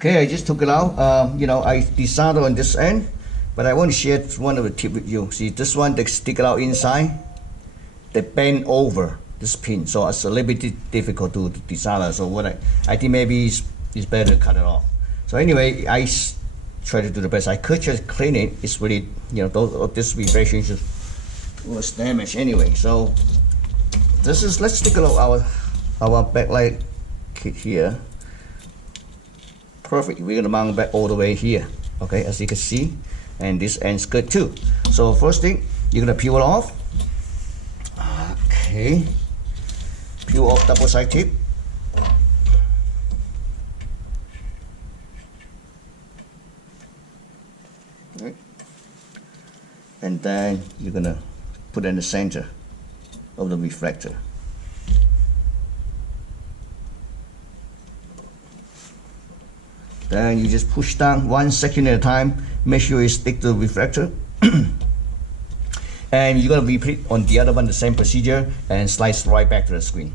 Okay, I just took it out. You know, I desoldered on this end, but I want to share one of the tip with you. See, this one, they stick it out inside, they bend over this pin, so it's a little bit difficult to desolder. So what I think maybe it's better to cut it off. So anyway, I try to do the best I could, just clean it. It's really, you know, this reflection was damaged anyway. So this is, let's take a look at our backlight kit here. Perfect. We're gonna mount back all the way here. Okay, as you can see, and this end's good too. So first thing, you're gonna peel it off. Okay, peel off double side tip. Right. And then you're gonna put it in the center of the reflector. Then you just push down 1 second at a time, make sure you stick to the reflector. And you're gonna repeat on the other one the same procedure and slice right back to the screen.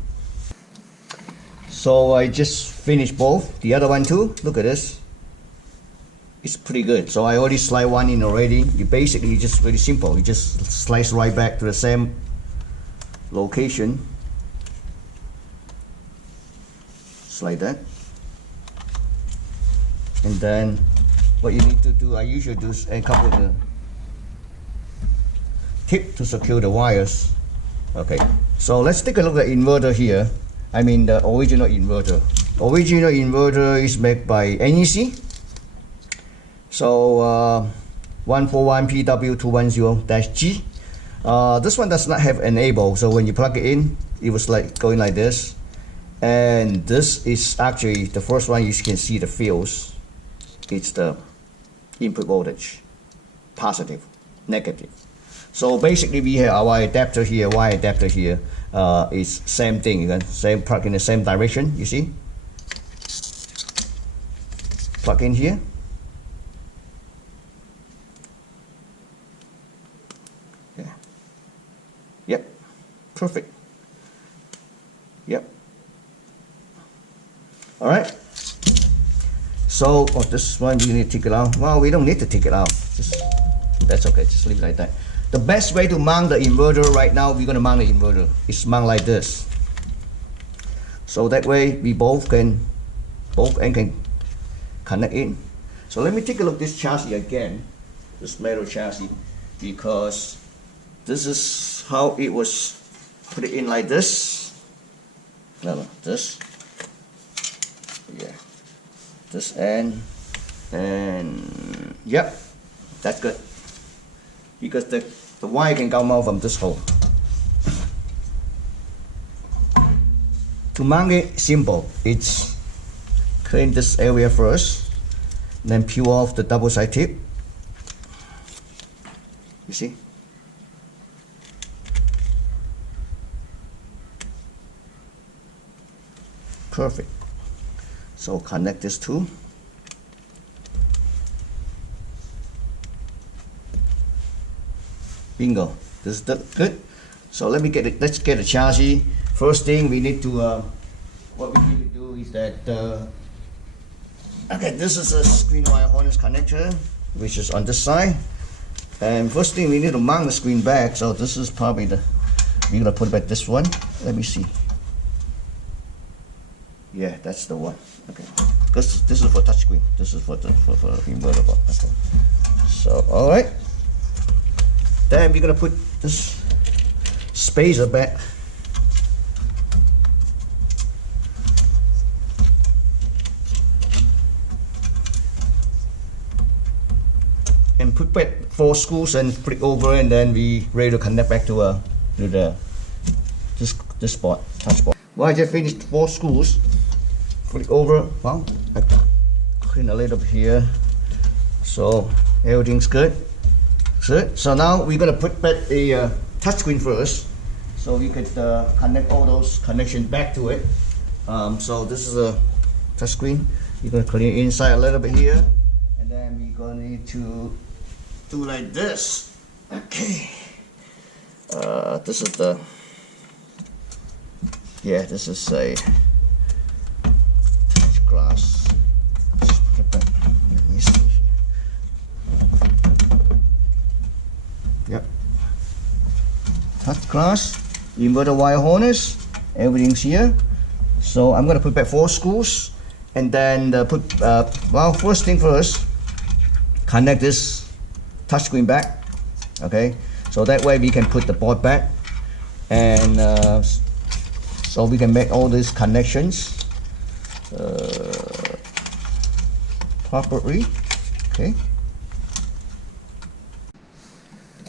So I just finished both, the other one too. Look at this. It's pretty good. So I already slide one in already. You basically just very simple. You just slice right back to the same location. Just like that. And then what you need to do, I usually do a couple of the tip to secure the wires. Okay, so let's take a look at the inverter here. I mean the original inverter. Original inverter is made by NEC. So 141PW210-G. This one does not have enable, so when you plug it in, it was like going like this. And this is actually the first one. You can see the fields. It's the input voltage, positive, negative. So basically we have our adapter here, wire adapter here, is same thing. You can same plug in the same direction, you see? Plug in here. Yeah. Yep, perfect. Yep. All right. So, this one we need to take it out. Well, we don't need to take it out. That's okay, just leave it like that. The best way to mount the inverter right now, we're gonna mount the inverter, is mount like this. So that way we both ends can connect in. So let me take a look at this chassis again, this metal chassis, because this is how it was put it in like this. No, this. Yeah. This end, and yep, that's good, because the wire can come out from this hole. To mount it, simple. It's clean this area first, then peel off the double side tip. You see? Perfect. So connect this two. Bingo. This is good. So let's get the chassis. First thing we need to what we need to do is that okay, this is a screen wire harness connector, which is on this side. And first thing we need to mount the screen back. So this is probably we're gonna put back this one. Let me see. Yeah, that's the one. Okay, because this is for touchscreen. This is for inverter. Okay. So all right. Then we're gonna put this spacer back. And put back 4 screws and put it over, and then we ready to connect back to this spot, touch spot. Well, I just finished 4 screws. Put it over. Well, I clean a little bit here, so everything's good. Good. So now we're gonna put back the touchscreen first, so we could connect all those connections back to it. So this is a touchscreen. You're gonna clean it inside a little bit here, and then we're gonna need to do like this. Okay. This is the this is a touch glass. Just put it touch glass, inverter wire harness, everything's here. So I'm gonna put back 4 screws, and then well, first thing first, connect this touchscreen back. Okay, so that way we can put the board back, and so we can make all these connections properly. Okay.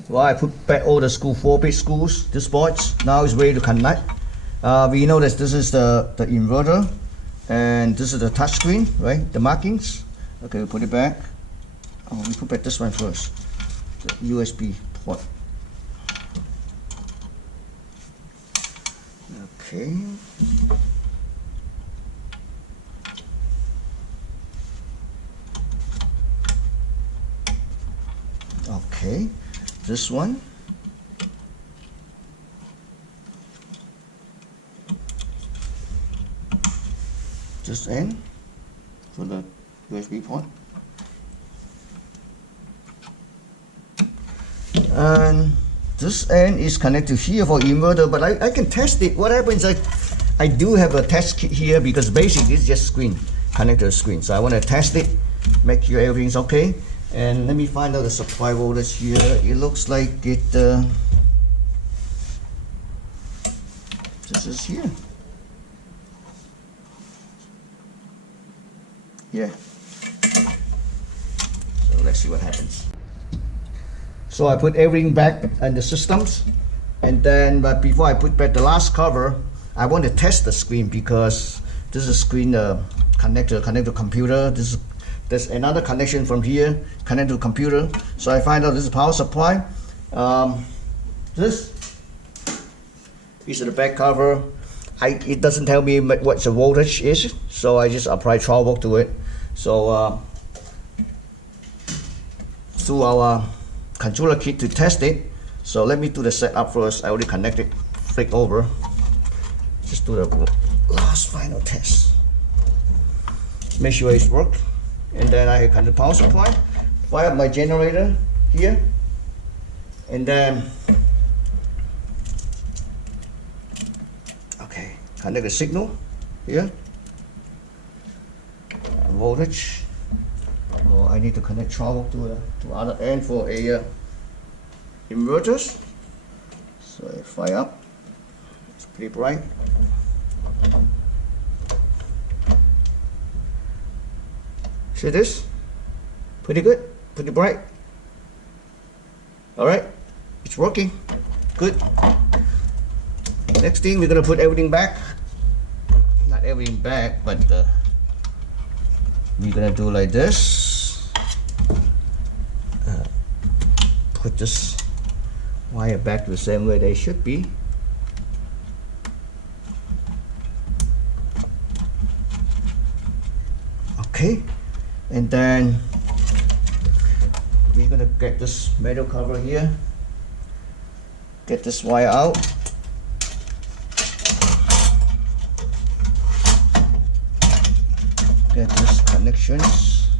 Well, I put back all the 4-bit screws, this boards. Now it's ready to connect. We know that this is the inverter, and this is the touchscreen, right? The markings. Okay, we put it back. Oh, we put back this one first, the USB port. Okay. Okay, this one. This end for the USB port. And this end is connected here for inverter, but I can test it. What happens is I do have a test kit here, because basically it's just screen, connected to the screen. So I want to test it, make sure everything's okay. And let me find out the supply voltage here. It looks like it, this is here. Yeah. So let's see what happens. So I put everything back in the systems, and then, but before I put back the last cover, I want to test the screen, because this is screen connector to computer. There's another connection from here, connected to computer. So I find out this is power supply. This is the back cover. It doesn't tell me what the voltage is, so I just apply 12 volt to it. So through our controller kit to test it. So let me do the setup first. I already connected, flick over. Just do the last final test. Make sure it's work. And then I connect the power supply, fire up my generator here, and then okay, connect the signal here. Voltage. Oh, I need to connect 12 to other end for a inverters. So I fire up. It's pretty bright. See this? Pretty good, pretty bright. All right, it's working. Good. Next thing, we're gonna put everything back. Not everything back, but we're gonna do like this. Put this wire back to the same way they should be. Okay. And then we're gonna get this metal cover here, get this wire out, get this connections,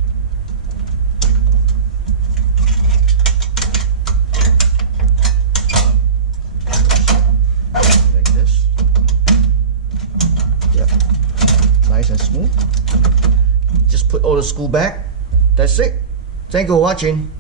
like this. Yeah, nice and smooth. Just put all the screw back. That's it. Thank you for watching.